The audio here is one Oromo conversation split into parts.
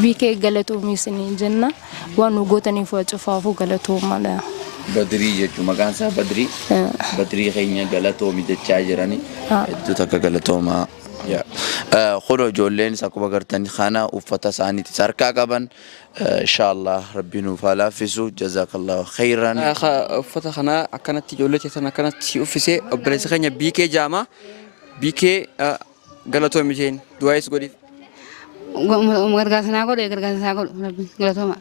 Bikee galatoomii isin jenna waan nu gootaniif wacuufaafu galatoomaadha. Badrii jechuun maqaan isaa Badrii. Badrii keenya galatoomi jechaa jirani. Hedduu takka galatoomaa. Kholo ijoolleen akkuma gartanii kana uffata isaaniitti sarkaa qaban inshallah rabbiin nuuf haa laaffisu jazakallahu khairan. Uffata kana akkanatti ijoollee keessan akkanatti uffisee obboleessa keenya Bikee jaama. Bikee galatoomi jeen du'aayis godhiif. Gargaarsa godhe gargaarsa godhu rabbi galatooma.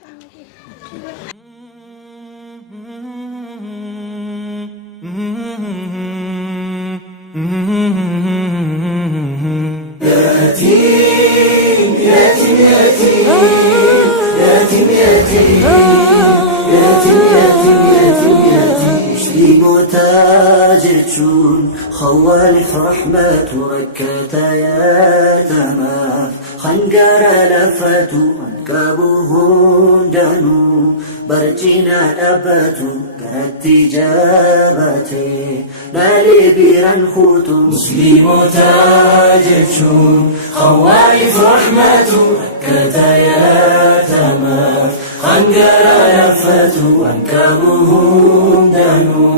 تاجرون خوالف رحمة ركتا يا تمام خنقر لفتو انكابوهن دانو برجينا لبتو قرأت جابتي نالي بيران خوتو مسلم تاجرون خوالف رحمة ركتا يا تمام خنقر لفتو انكابوهن دانو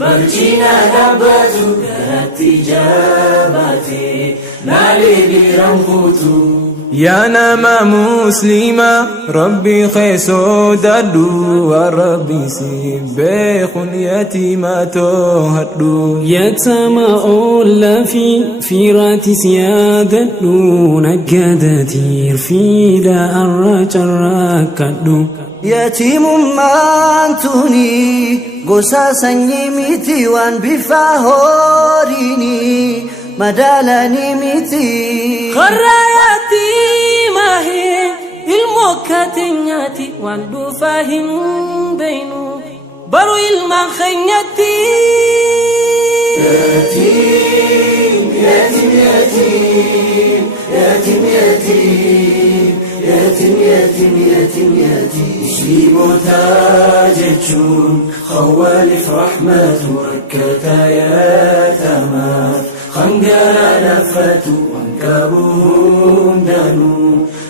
برجينا لبتو قرأت جابتي نالي بيران خوتو يا نما مسلمة ربي خيسو دادو وربي سيبخ يتيمة تهدو يتما أولا في فيرات سيادتو نجدتير في دا الرجل كدو يتيم ما أنتوني قصاصا يميتي وان بفاهوريني مدالني ميتي خراياتي ما هي الموكاتنياتي واندو فاهم بينو برو المخنياتي يتيم يتيم يتيم يتيم يتيم يتيم يتيم يتيم يتيم شيب تاجتشون خوالف رحمة ركتا يا تمام خنقر لفتو وانكابوهن دانو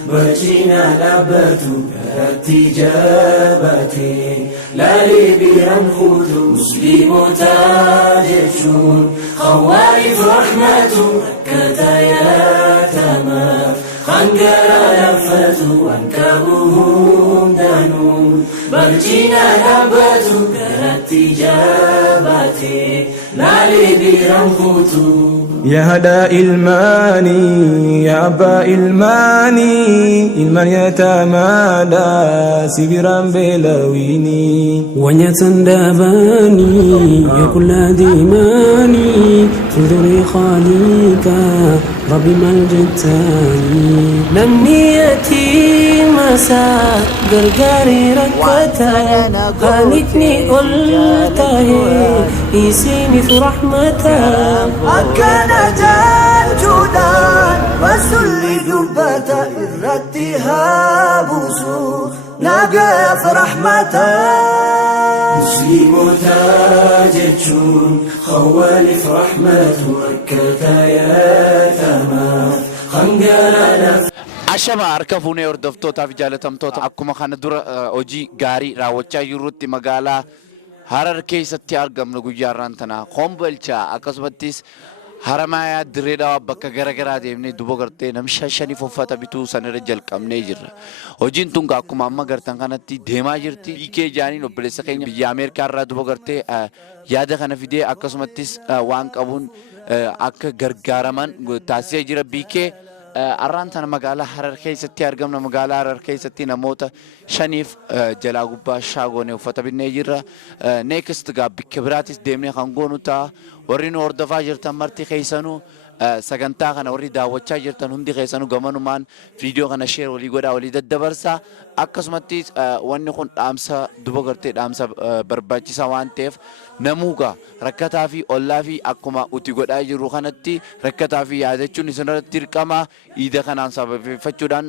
برجينا لبتو كرتي جابتي لالي بيران خوتو مسلم تاجشون خوارف رحمتو ركتا يا تمام خنقر لفتو وانكابوهن دانو برجينا لبتو كرتي جابتي نالي بيران خوتو يا هدا الماني يا أبا الماني المن يتمادى سبران بلويني ونيتنداباني يا كل ديماني تنظري خاليكا ربي من جتاني نمنيتي مساء قرقاري ركتا خانتني قلته يسيني في رحمته أكنا جان جودان وسل دبتا إرتها بوسو ناقا في رحمته مسلم تاجتشون خوالف رحمته ركتا يا تمام خنقر لف Ashama harka fuunee hordoftoota fi jaalatamtoota akkuma kana dura hojii gaarii raawwachaa jirrutti magaalaa Harar keessatti argamnu guyyaarraan tana Kombolcha akkasumattis Haramayaa Dirreedawaa bakka garaagaraa deemnee duba gartee namni shaniif uffata bituu sanirra jalqabnee jirra. Hojiin tun akkuma amma gartan kanatti deemaa jirti. Bikee jaaniin obboleessa keenya biyya Ameerikaa irraa duba gartee yaada kana fidee akkasumattis waan qabuun akka gargaaraman taasisee jira Bikee. Arrantana magaalaa Harar keessatti argamna magaalaa Harar keessatti namoota shaniif jalaa gubbaa shaagoonee uffata binnee jirra. Next bakka biraatis deemnee kan goonu ta'a. Warri nu hordofaa jirtan marti keessanuu sagantaa kana warri daawwachaa jirtan hundi keessanuu gamanumaan viidiyoo kana share walii godhaa walii daddabarsaa. Akkasumattis wanni kun dhaamsa duba gartee dhaamsa barbaachisaa waan ta'eef namuugaa rakkataa fi ollaa fi akkuma uti godhaa jiru kanatti rakkataa fi yaadachuun isinirratti dirqama iida kanaan sababeeffachuudhaan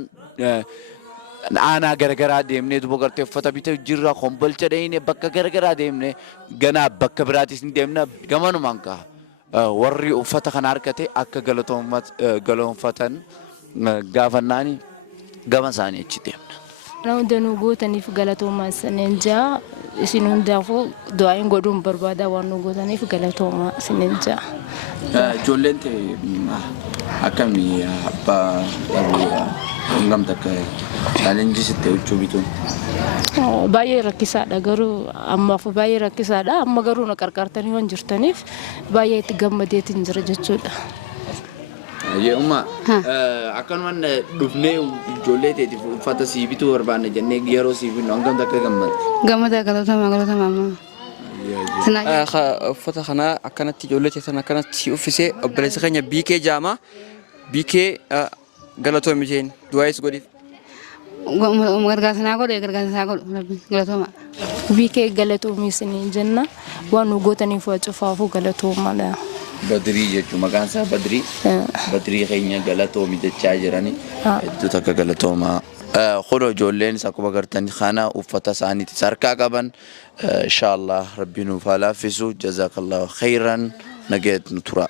aanaa garagaraa deemnee duba gartee uffata bitee jirra Kombolcha deemnee bakka garagaraa deemnee ganaa bakka biraatis ni deemna gamanumaan kaa warri uffata kana harkate akka galatoonfatan gaafannaani gama isaanii achi deemna. Nama danuu gootaniif galatoomaa isiniin jaa isin hundaafuu du'aayin godhuun barbaada waan nu gootaniif galatoomaa isiniin jaa. Ijoolleen ta'e akkamii abbaa hangam takka chaalenjii sitti hojjechuu bituun? Baay'ee rakkisaadha garuu ammaaf baay'ee rakkisaadha amma garuu na qarqartanii waan jirtaniif baay'ee itti gammadeetiin jira jechuudha. Ye'ummaa akkanumaan dhufnee ijoollee ta'eetiif uffata sii bituu barbaanne jennee yeroo sii binnu hangam takka gammadde? Gammada galatoomaa amma. Uffata kana akkanatti ijoollee teessan akkanatti uffisee obboleessa keenya biikee jaamaa biikee galatoomi jeen du'aayis godhiif. Gargaarsa godhe galatooma. Biikee galatoomi isiniin jenna waan nu gootaniif waa cufaafuu galatoomaadha. Badrii jechuun maqaan isaa Badrii. Badrii keenya galatoomi jechaa jiranii hedduu takka galatoomaa. Kholo ijoolleen akkuma gartanii kana uffata isaaniitis harkaa qaban inshallah rabbiin nuuf haa laaffisu jazakallahu khairan nageet nu tura.